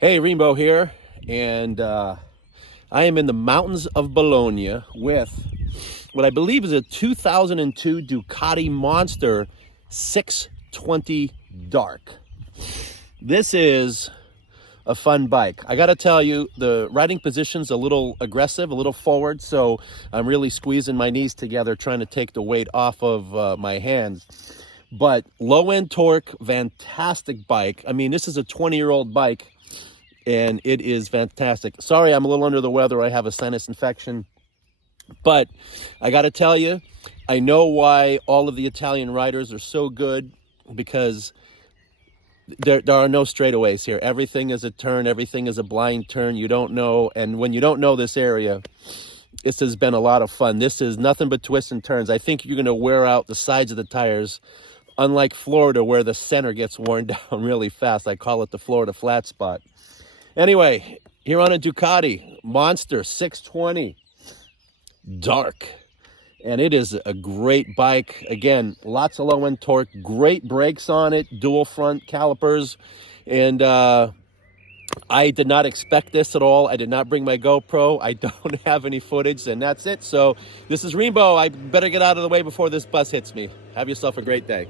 Hey, Rainbow here, and I am in the mountains of Bologna with what I believe is a 2002 Ducati Monster 620 Dark. This is a fun bike. I gotta tell you, the riding position's a little aggressive, a little forward, so I'm really squeezing my knees together trying to take the weight off of my hands. But low-end torque, fantastic bike. I mean, this is a 20-year-old bike, and it is fantastic. Sorry, I'm a little under the weather. I have a sinus infection. But I got to tell you, I know why all of the Italian riders are so good, because there are no straightaways here. Everything is a turn. Everything is a blind turn. You don't know. And when you don't know this area, this has been a lot of fun. This is nothing but twists and turns. I think you're going to wear out the sides of the tires, unlike Florida, where the center gets worn down really fast. I call it the Florida flat spot. Anyway, here on a Ducati Monster 620 Dark. And it is a great bike. Again, lots of low-end torque, great brakes on it, dual front calipers. And I did not expect this at all. I did not bring my GoPro. I don't have any footage, and that's it. So this is Rainbow. I better get out of the way before this bus hits me. Have yourself a great day.